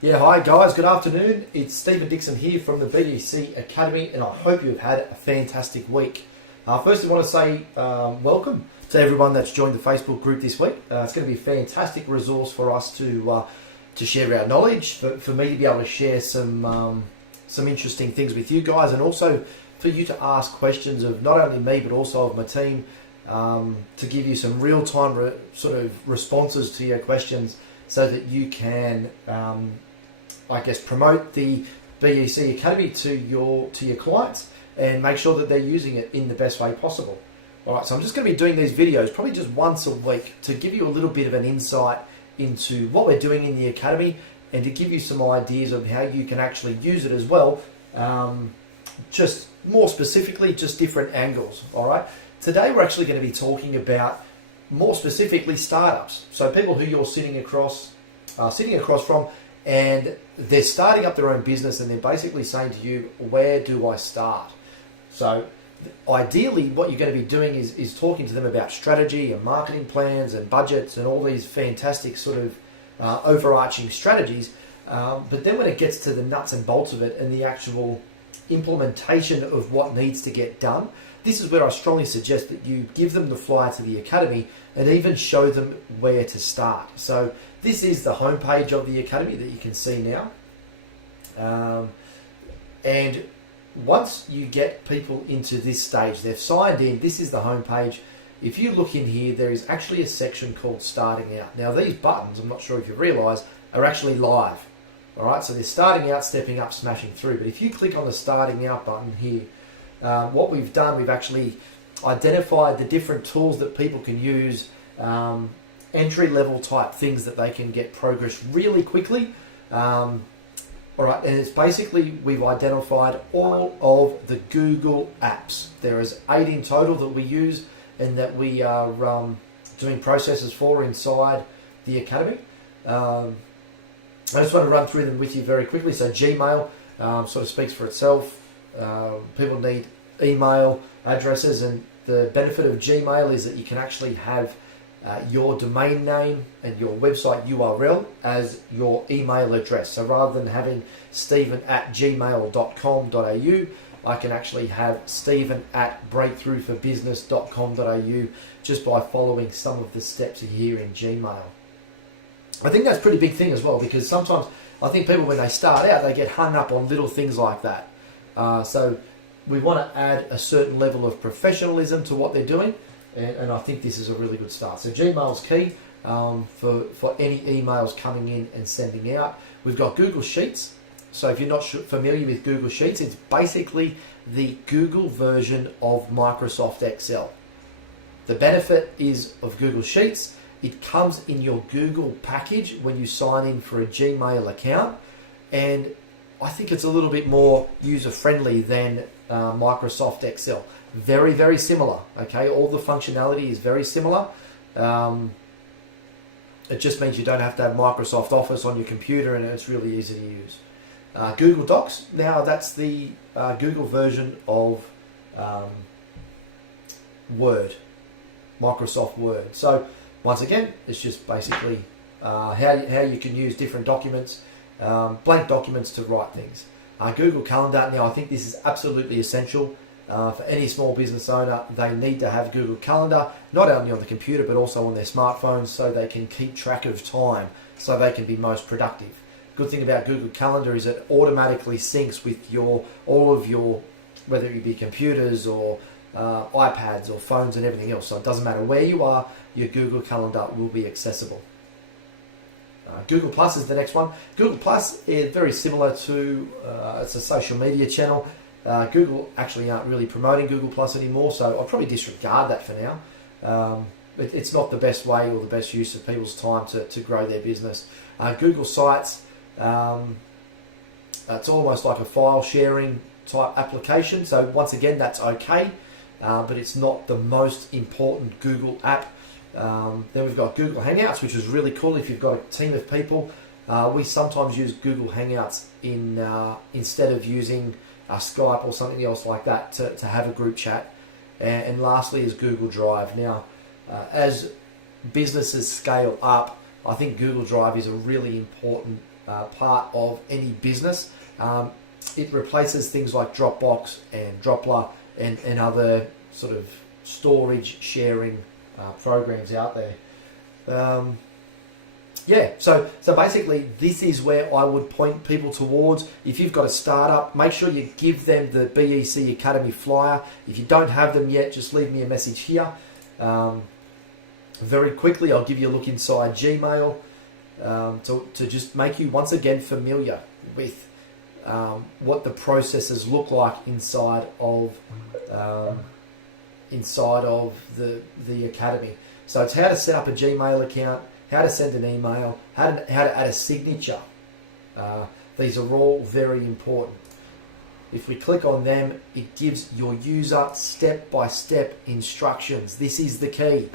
Yeah, hi guys, good afternoon. It's Stephen Dixon here from the BEC Academy, and I hope you've had a fantastic week. First, I want to say welcome to everyone that's joined the Facebook group this week. It's going to be a fantastic resource for us to share our knowledge, for me to be able to share some interesting things with you guys, and also for you to ask questions of not only me but also of my team, to give you some real-time sort of responses to your questions, so that you can, promote the BEC Academy to your clients and make sure that they're using it in the best way possible. All right, so I'm just going to be doing these videos probably just once a week to give you a little bit of an insight into what we're doing in the Academy, and to give you some ideas of how you can actually use it as well, just more specifically, just different angles. All right, today we're actually going to be talking about more specifically startups. So people who you're sitting across from, and they're starting up their own business, and they're basically saying to you, where do I start? So ideally what you're going to be doing is talking to them about strategy and marketing plans and budgets and all these fantastic sort of overarching strategies. But then when it gets to the nuts and bolts of it and the actual implementation of what needs to get done, this is where I strongly suggest that you give them the flyer to the Academy and even show them where to start. So this is the homepage of the Academy that you can see now. And once you get people into this stage, they've signed in, this is the homepage. If you look in here, there is actually a section called Starting Out. Now these buttons, I'm not sure if you realise, are actually live. All right, so they're starting out, stepping up, smashing through. But if you click on the Starting Out button here, what we've done, we've actually identified the different tools that people can use, entry-level type things that they can get progress really quickly. All right, and it's basically, we've identified all of the Google apps. There is 8 in total that we use and that we are doing processes for inside the Academy. I just want to run through them with you very quickly. So Gmail sort of speaks for itself. People need email addresses, and the benefit of Gmail is that you can actually have your domain name and your website URL as your email address. So rather than having stephen@gmail.com.au, I can actually have stephen@breakthroughforbusiness.com.au just by following some of the steps here in Gmail. I think that's a pretty big thing as well, because sometimes I think people, when they start out, they get hung up on little things like that. So we want to add a certain level of professionalism to what they're doing, and I think this is a really good start. So Gmail's key for any emails coming in and sending out. We've got Google Sheets. So if you're not familiar with Google Sheets, it's basically the Google version of Microsoft Excel. The benefit is of Google Sheets, it comes in your Google package when you sign in for a Gmail account, and I think it's a little bit more user-friendly than Microsoft Excel. Very, very similar, okay? All the functionality is very similar. It just means you don't have to have Microsoft Office on your computer, and it's really easy to use. Google Docs, now that's the Google version of Word, Microsoft Word. So once again, it's just basically how you can use different documents, blank documents to write things. Google Calendar, now I think this is absolutely essential for any small business owner. They need to have Google Calendar, not only on the computer but also on their smartphones, so they can keep track of time, so they can be most productive. Good thing about Google Calendar is it automatically syncs with all of your, whether it be computers or iPads or phones and everything else. So it doesn't matter where you are, your Google Calendar will be accessible. Google Plus is the next one. Google Plus is very similar to, it's a social media channel. Google actually aren't really promoting Google Plus anymore, so I'll probably disregard that for now. It's not the best way or the best use of people's time to grow their business. Google Sites, it's almost like a file sharing type application. So once again, that's okay, but it's not the most important Google app. Then we've got Google Hangouts, which is really cool if you've got a team of people. We sometimes use Google Hangouts instead of using Skype or something else like that to have a group chat. And lastly is Google Drive. Now, as businesses scale up, I think Google Drive is a really important part of any business. It replaces things like Dropbox and Dropler and other sort of storage sharing programs out there. Yeah, so basically this is where I would point people towards. If you've got a startup, make sure you give them the BEC Academy flyer. If you don't have them yet, just leave me a message here. Very quickly, I'll give you a look inside Gmail to just make you once again familiar with what the processes look like inside of the Academy. So it's how to set up a Gmail account, how to send an email, how to add a signature. These are all very important. If we click on them, it gives your user step-by-step instructions. This is the key.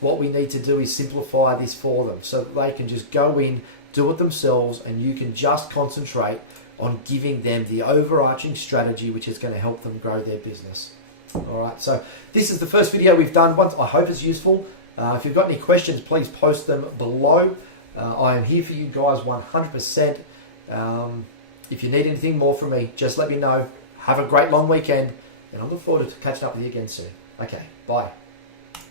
What we need to do is simplify this for them so that they can just go in, do it themselves, and you can just concentrate on giving them the overarching strategy which is going to help them grow their business. Alright, so this is the first video we've done. I hope it's useful. If you've got any questions, please post them below. I am here for you guys 100%. If you need anything more from me, just let me know. Have a great long weekend, and I look forward to catching up with you again soon. Okay, bye.